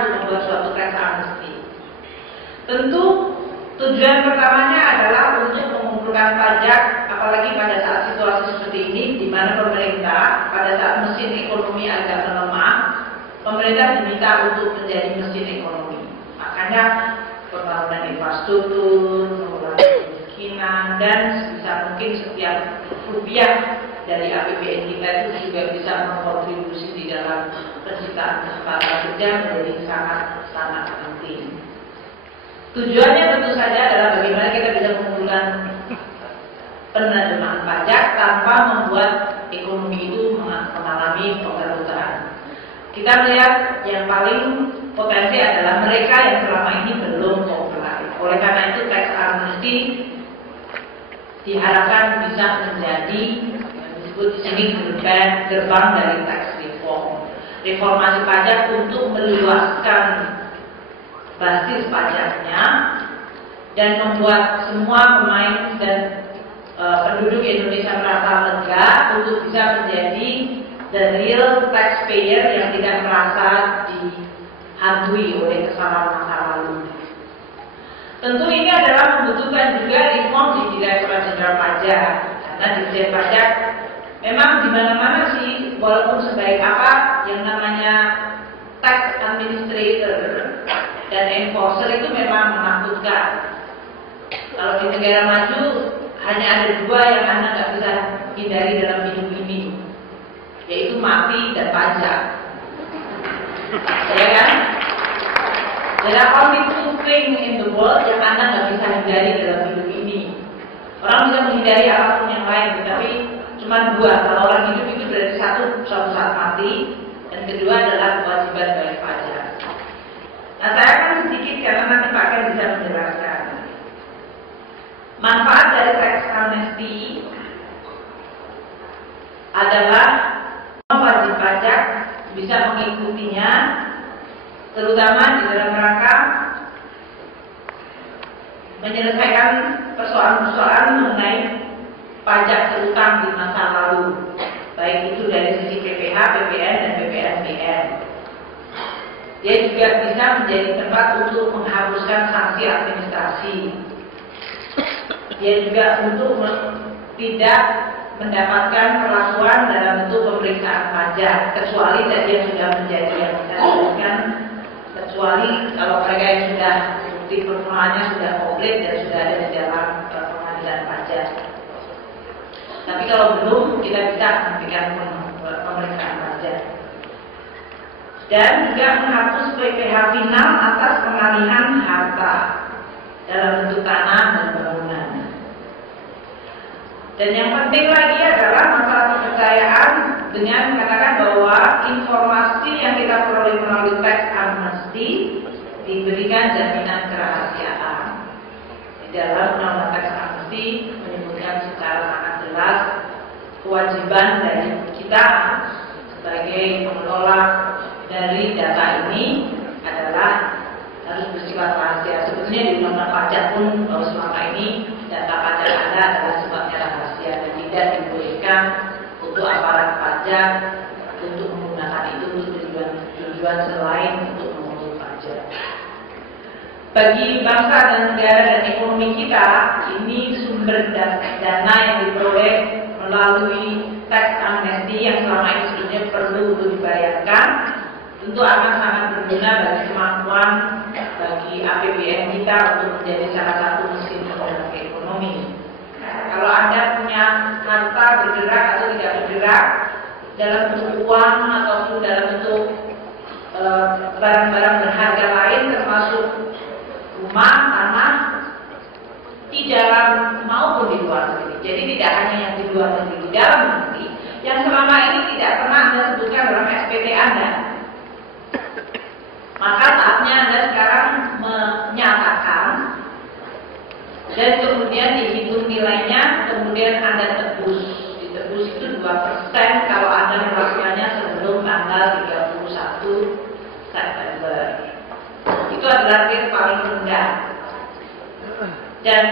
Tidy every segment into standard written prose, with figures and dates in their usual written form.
untuk membuat suatu tax amnesty. Tentu tujuan pertamanya adalah untuk mengumpulkan pajak, apalagi pada saat situasi seperti ini, di mana pemerintah pada saat mesin ekonomi agak melemah, pemerintah diminta untuk menjadi mesin ekonomi. Makanya pembangunan infrastruktur, mengurangi kemiskinan, dan sebisa mungkin setiap rupiah dari APBN kita itu juga bisa berkontribusi di dalam penciptaan kesempatan kerja menjadi sangat penting. Tujuannya tentu saja adalah bagaimana kita bisa mengumpulkan penerimaan pajak tanpa membuat ekonomi itu mengalami pemberontakan. Kita melihat yang paling potensi adalah mereka yang selama ini belum comply. Oleh karena itu tax amnesty diharapkan bisa menjadi yang disebut di sini gerbang dari tax reform. Reformasi pajak untuk meluaskan basis pajaknya dan membuat semua pemain dan penduduk Indonesia merasa lega untuk bisa menjadi the real taxpayer yang tidak merasa dihantui oleh kesalahan masa lalu. Tentu ini adalah membutuhkan juga reform di Direktorat Jenderal Pajak, karena di Dirjen Pajak memang di mana-mana sih, walaupun sebaik apa yang namanya tax administrator dan enforcer itu memang menakutkan. Kalau di negara maju hanya ada dua yang Anda nggak bisa hindari dalam hidup ini, yaitu mati dan pajak. Ya kan? There are only two things in the world yang Anda nggak bisa hindari dalam hidup ini. Orang bisa menghindari apapun yang lain, tapi cuma dua. Kalau orang hidup itu berarti suatu saat mati, dan kedua adalah kewajiban bayar pajak. Nah, saya akan sedikit karena nanti Pak Ken bisa menjelaskan. Manfaat dari tax amnesty adalah wajib pajak bisa mengikutinya, terutama di dalam rangka menyelesaikan persoalan-persoalan mengenai pajak terutang di masa lalu, baik itu dari sisi PPh, PPN, dan PPNBM. Dia juga bisa menjadi tempat untuk menghapuskan sanksi administrasi. Dia juga untuk tidak mendapatkan perlakuan dalam bentuk pemeriksaan pajak, kecuali tadi yang sudah menjadi yang saya sebutkan, kecuali kalau mereka yang sudah bukti performanya sudah komplit dan sudah ada di dalam pengadilan pajak. Tapi kalau belum, kita bisa memberikan pemeriksaan pajak. Dan juga menghapus PPh final atas pengalihan harta dalam bentuk tanah dan bangunan. Dan yang penting lagi adalah masalah kepercayaan dengan mengatakan bahwa informasi yang kita peroleh melalui tax amnesty diberikan jaminan kerahasiaan. Di dalam undang-undang tax amnesty menyebutkan secara sangat jelas kewajiban dari kita sebagai pengelola dari data ini adalah harus bersifat rahasia. Sebetulnya di undang-undang pajak pun selama ini data pajak Anda adalah sifatnya rahasia dan tidak dibolehkan untuk aparat pajak untuk menggunakan itu untuk tujuan selain untuk memungut pajak. Bagi bangsa dan negara dan ekonomi kita, ini sumber dana yang diperoleh melalui tax amnesty yang selama ini sebetulnya perlu untuk dibayarkan, tentu akan sangat berguna bagi kemampuan bagi APBN kita untuk menjadi salah satu mesin penggerak ekonomi. Kalau Anda punya harta bergerak atau tidak bergerak dalam bentuk uang ataupun dalam bentuk barang-barang berharga lain termasuk rumah, tanah, di dalam maupun di luar negeri. Jadi tidak hanya yang di luar negeri, di dalam negeri yang selama ini tidak pernah Anda sebutkan dalam SPT Anda. Maka saatnya Anda sekarang menyatakan dan kemudian dihitung nilainya, kemudian Anda tebus. Ditebus itu 2% kalau Anda melakukannya sebelum tanggal 31 September. Itu adalah rate paling rendah. Dan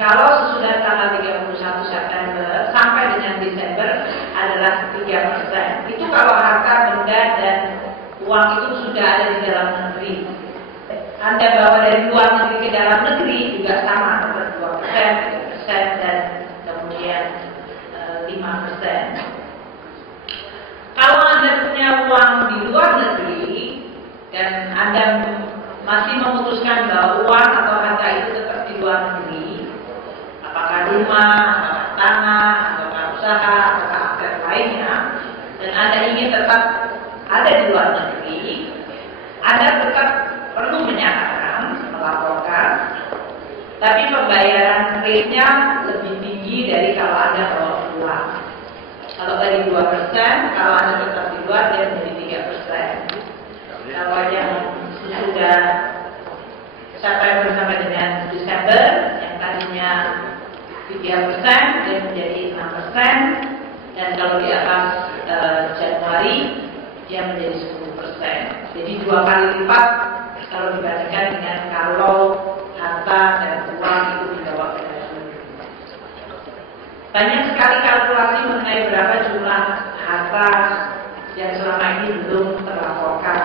kalau sesudah tanggal 31 September sampai dengan Desember adalah 3%. Itu kalau harta benda dan uang itu sudah ada di dalam negeri. Anda bawa dari luar negeri ke dalam negeri juga sama, 2%, 3%, dan kemudian 5%. Kalau Anda punya uang di luar negeri dan Anda masih memutuskan bahwa uang atau harta itu tetap di luar negeri, apakah rumah, apakah tanah, apakah usaha, apakah aset lainnya, dan Anda ingin tetap ada di luar negeri, Anda tetap perlu menyatakan, melaporkan, tapi pembayaran rate-nya lebih tinggi dari kalau Anda bawa pulang. Kalau tadi 2%, kalau Anda tetap di luar dia menjadi 3%. Kalau yang sudah September sampai dengan Desember, yang tadinya 3% dia menjadi 6%, dan kalau di atas Januari dia menjadi 10%. Jadi 2 kali lipat kalau dibandingkan dengan kalau harta dan uang itu dibawa ke dalam negeri. Banyak sekali kalkulasi mengenai berapa jumlah harta yang selama ini belum terlaporkan,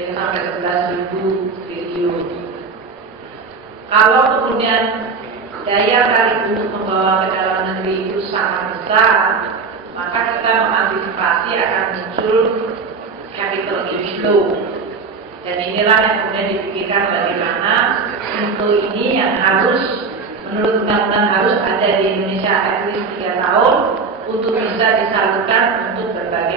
yang sampai 11.000 triliun. Kalau kemudian daya tarik untuk membawa ke dalam negeri itu sangat besar, maka kita mengantisipasi akan muncul capital inflow. Dan inilah yang kemudian dipikirkan bagaimana inflow ini yang harus, menurut undang-undang harus ada di Indonesia at least 3 tahun untuk bisa disalurkan untuk berbagai